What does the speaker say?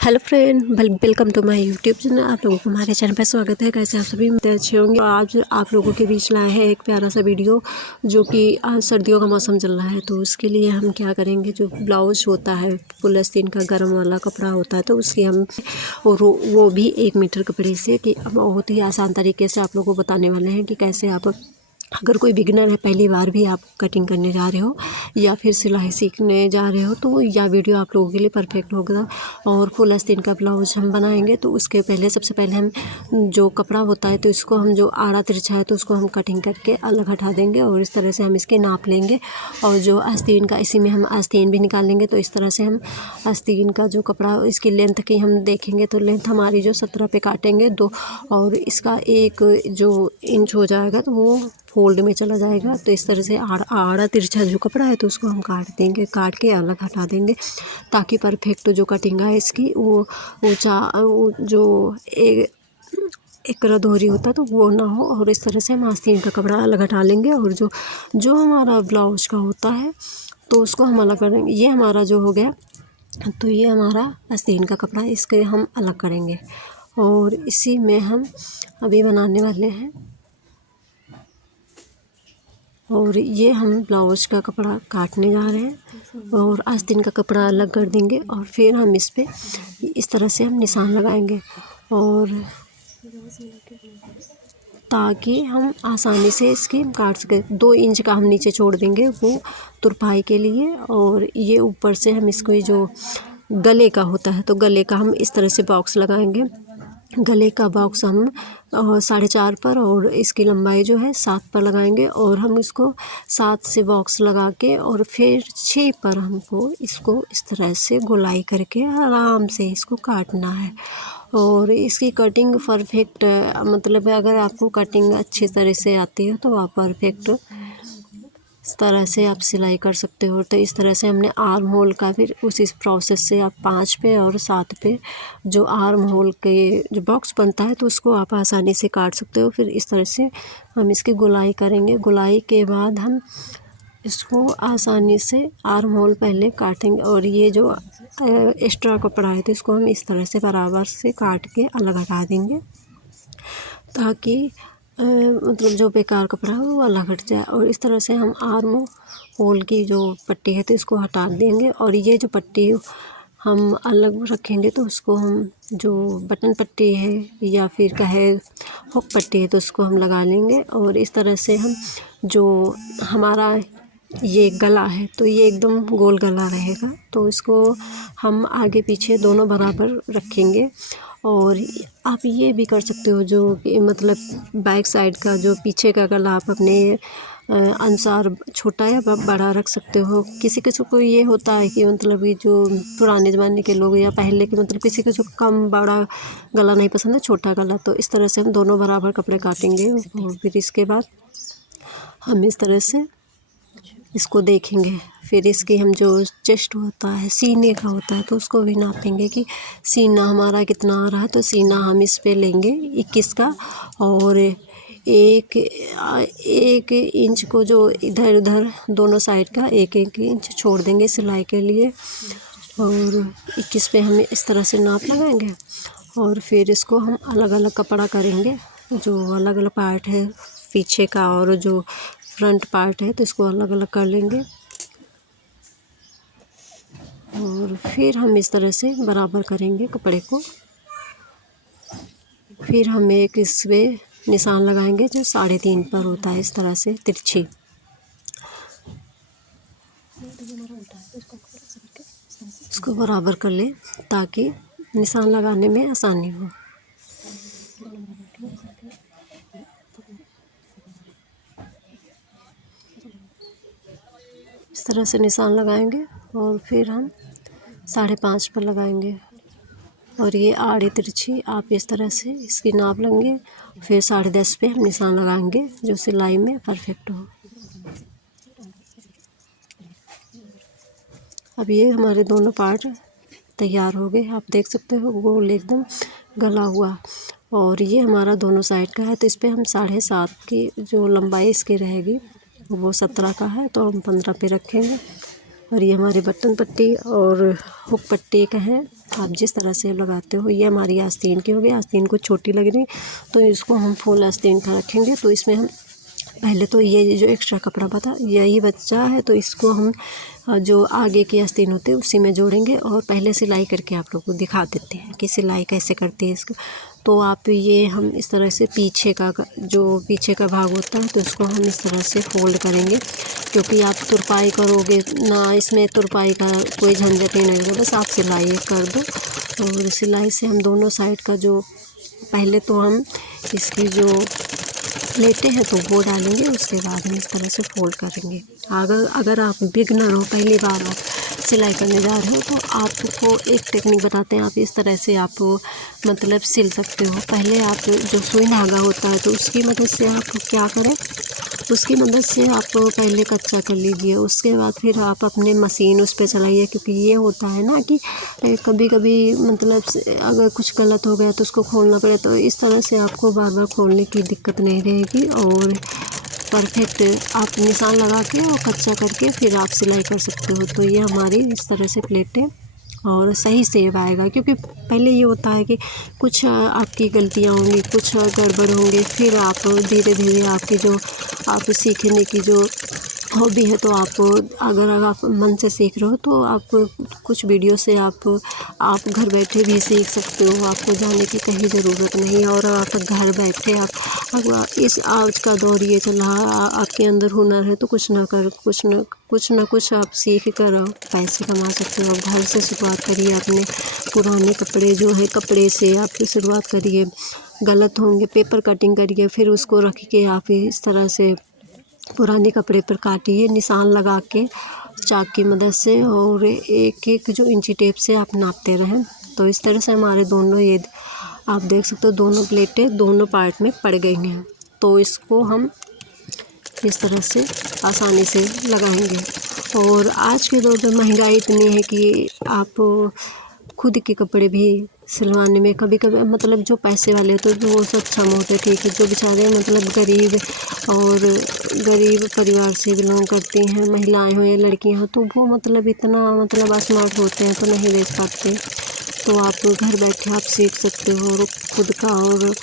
Hello friend, welcome to my YouTube channel. आप लोगों को हमारे चैनल पर स्वागत है। कैसे आप सभी अच्छे होंगे। आज आप लोगों के बीच लाए हैं एक प्यारा सा वीडियो, जो कि आज सर्दियों का मौसम चल रहा है, तो उसके लिए हम क्या करेंगे, जो ब्लाउज होता है फुल आस्तीन का गर्म वाला कपड़ा होता है, तो उसकी हम और वो भी 1 मीटर कपड़े से कि बहुत ही आसान तरीके से आप लोगों को बताने वाले हैं कि कैसे आप, अगर कोई बिगिनर है, पहली बार भी आप कटिंग करने जा रहे हो या फिर सिलाई सीखने जा रहे हो, तो यह वीडियो आप लोगों के लिए परफेक्ट होगा। और फुल आस्तीन का ब्लाउज हम बनाएंगे, तो उसके पहले सबसे पहले हम जो कपड़ा होता है, तो इसको हम जो आड़ा तिरछा है, तो उसको हम कटिंग करके अलग हटा देंगे और इस तरह से हम इसके नाप लेंगे। और जो आस्तीन का, इसी में हम आस्तीन भी निकाल लेंगे। तो इस तरह से हम आस्तीन का जो कपड़ा, इसकी लेंथ की हम देखेंगे, तो लेंथ हमारी जो 17 पे काटेंगे 2, और इसका 1 जो इंच हो जाएगा, तो वो फोल्ड में चला जाएगा। तो इस तरह से आड़ा तिरछा जो कपड़ा है, तो उसको हम काट देंगे, काट के अलग हटा देंगे, ताकि परफेक्ट जो कटिंग है इसकी वो जो एक रदोरी होता है, तो वो ना हो। और इस तरह से हम आस्तीन का कपड़ा अलग हटा लेंगे। और जो हमारा ब्लाउज का होता है, तो उसको हम अलग करेंगे। ये हमारा जो हो गया, तो ये हमारा आस्तीन का कपड़ा, इसके हम अलग करेंगे। और इसी में हम अभी बनाने वाले हैं। और ये हम ब्लाउज का कपड़ा काटने जा रहे हैं और आस्तीन का कपड़ा अलग कर देंगे। और फिर हम इस पे इस तरह से हम निशान लगाएंगे, और ताकि हम आसानी से इसकी काट सकें। 2 इंच का हम नीचे छोड़ देंगे, वो तुरपाई के लिए। और ये ऊपर से हम इसको, ये जो गले का होता है, तो गले का हम इस तरह से बॉक्स लगाएंगे। गले का बॉक्स हम 4.5 पर, और इसकी लंबाई जो है 7 पर लगाएंगे। और हम इसको 7 से बॉक्स लगा के, और फिर 6 पर हमको इसको इस तरह से गोलाई करके आराम से इसको काटना है। और इसकी कटिंग परफेक्ट, मतलब अगर आपको कटिंग अच्छी तरह से आती है, तो आप परफेक्ट इस तरह से आप सिलाई कर सकते हो। तो इस तरह से हमने आर्म होल का, फिर उसी प्रोसेस से आप 5 पे और 7 पे जो आर्म होल के जो बॉक्स बनता है, तो उसको आप आसानी से काट सकते हो। फिर इस तरह से हम इसकी गोलाई करेंगे। गोलाई के बाद हम इसको आसानी से आर्म होल पहले काटेंगे। और ये जो एक्स्ट्रा कपड़ा है, तो इसको हम इस तरह से बराबर से काट के अलग हटा देंगे, ताकि मतलब जो बेकार कपड़ा है वो अलग हट जाए। और इस तरह से हम आर्म होल की जो पट्टी है, तो इसको हटा देंगे। और ये जो पट्टी हम अलग रखेंगे, तो उसको हम जो बटन पट्टी है या फिर कहे हुक पट्टी है, तो उसको हम लगा लेंगे। और इस तरह से हम जो हमारा ये गला है, तो ये एकदम गोल गला रहेगा, तो इसको हम आगे पीछे दोनों बराबर रखेंगे। और आप ये भी कर सकते हो, जो कि मतलब बैक साइड का जो पीछे का गला आप अपने अनुसार छोटा या बड़ा रख सकते हो। किसी किसी को ये होता है कि मतलब ये जो पुराने ज़माने के लोग या पहले के, मतलब किसी किसी को कम बड़ा गला नहीं पसंद है, छोटा गला। तो इस तरह से हम दोनों बराबर कपड़े काटेंगे। और फिर इसके बाद हम इस तरह से इसको देखेंगे। फिर इसकी हम जो चेस्ट होता है, सीने का होता है, तो उसको भी नापेंगे कि सीना हमारा कितना आ रहा है। तो सीना हम इस पे लेंगे 21 का, और एक इंच को जो इधर उधर दोनों साइड का 1-1 इंच छोड़ देंगे सिलाई के लिए। और 21 पे हम इस तरह से नाप लगाएंगे। और फिर इसको हम अलग अलग कपड़ा करेंगे, जो अलग अलग पार्ट है पीछे का और जो फ्रंट पार्ट है, तो इसको अलग अलग कर लेंगे। और फिर हम इस तरह से बराबर करेंगे कपड़े को। फिर हम एक इस पे निशान लगाएंगे जो 3.5 पर होता है, इस तरह से तिरछी। इसको बराबर कर लें, ताकि निशान लगाने में आसानी हो। इस तरह से निशान लगाएंगे, और फिर हम 5.5 पर लगाएंगे। और ये आड़े तिरछी आप इस तरह से इसकी नाप लेंगे। फिर 10.5 पे हम निशान लगाएंगे, जो सिलाई में परफेक्ट हो। अब ये हमारे दोनों पार्ट तैयार हो गए, आप देख सकते हो गोल एकदम गला हुआ। और ये हमारा दोनों साइड का है, तो इस पर हम 7.5 की जो लंबाई इसकी रहेगी, वो 17 का है, तो हम 15 पे रखेंगे। और ये हमारी बटन पट्टी और हुक पट्टी का है, आप जिस तरह से लगाते हो। ये हमारी आस्तीन की हो गई। आस्तीन को छोटी लग रही तो इसको हम फुल आस्तीन का रखेंगे। तो इसमें हम पहले तो ये जो एक्स्ट्रा कपड़ा बता यही बचा है, तो इसको हम जो आगे की आस्तीन होती है उसी में जोड़ेंगे और पहले सिलाई करके आप लोग को दिखा देते हैं कि सिलाई कैसे करती है इसको। तो आप ये हम इस तरह से पीछे का भाग होता है तो इसको हम इस तरह से फोल्ड करेंगे, क्योंकि आप तुरपाई करोगे ना, इसमें तुरपाई का कोई झंझट ही नहीं होगा, बस आप सिलाई कर दो। और सिलाई से हम दोनों साइड का जो पहले तो हम इसकी जो लेते हैं तो वो डालेंगे, उसके बाद हम इस तरह से फोल्ड करेंगे। अगर आप बिगनर हो, पहली बार आप सिलाई करने जा रहे हो, तो आपको एक टेक्निक बताते हैं। आप इस तरह से आप मतलब सिल सकते हो। पहले आप जो सुई धागा होता है तो उसकी मदद से आप क्या करें, उसकी मदद से आप पहले कच्चा कर लीजिए, उसके बाद फिर आप अपने मशीन उस पर चलाइए। क्योंकि ये होता है ना कि कभी कभी मतलब अगर कुछ गलत हो गया तो उसको खोलना पड़े, तो इस तरह से आपको बार बार खोलने की दिक्कत नहीं रहेगी और परफेक्ट आप निशान लगा के और कच्चा करके फिर आप सिलाई कर सकते हो। तो ये हमारी इस तरह से प्लेटें और सही सेब आएगा। क्योंकि पहले ये होता है कि कुछ आपकी गलतियाँ होंगी, कुछ गड़बड़ होंगे, फिर आप धीरे धीरे आपकी जो आप सीखने की जो हॉबी है, तो अगर आप मन से सीख रहे हो तो आप कुछ वीडियो से आप घर बैठे भी सीख सकते हो। आपको जाने की कहीं ज़रूरत नहीं है और आप घर बैठे आप इस आज का दौर ये चल रहा, आपके अंदर हुनर है तो कुछ ना कुछ आप सीख कर पैसे कमा सकते हो। घर से शुरुआत करिए, अपने पुराने कपड़े जो है कपड़े से आप शुरुआत करिए। गलत होंगे पेपर कटिंग करिए, फिर उसको रख के आप इस तरह से पुराने कपड़े पर काटिए निशान लगा के चाक की मदद से, और एक एक जो इंची टेप से आप नापते रहें। तो इस तरह से हमारे दोनों ये आप देख सकते हो दोनों प्लेटें दोनों पार्ट में पड़ गई हैं। तो इसको हम इस तरह से आसानी से लगाएंगे। और आज के दौर में महंगाई इतनी है कि आप खुद के कपड़े भी सिलवाने में कभी कभी मतलब जो पैसे वाले होते हैं वो सक्षम होते, ठीक है, जो बेचारे मतलब गरीब परिवार से बिलोंग करती हैं महिलाएं हो या लड़कियां हो, तो वो मतलब इतना मतलब स्मार्ट होते हैं तो नहीं बेच पाते। तो आप घर बैठे आप सीख सकते हो और खुद का और